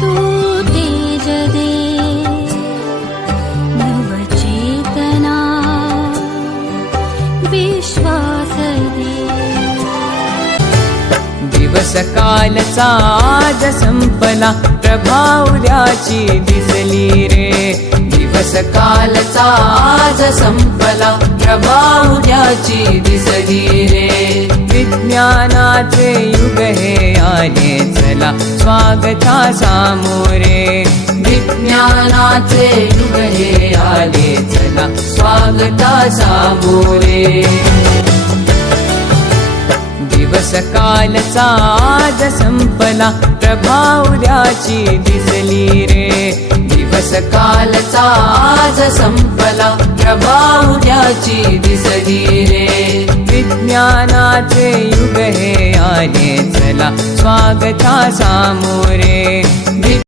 तू तेज दे नवचेतना विश्वास दे। दिवस कालचा आज संपला प्रभा उद्याची दिसली रे। दिवस कालचा आज संपला प्रभा उद्याची दिसली रे। विज्ञानाचे युग हे आले चला स्वागता सामोरे। विज्ञानाचे युग हे आले चला स्वागता सामोरे। दिवस कालचा आज संपला प्रभा उद्याची दिसली रे। दिवस कालचा आज संपला प्रभा उद्याची दिसली रे। विज्ञानाचे युग हे आले चला स्वागता सामोरे।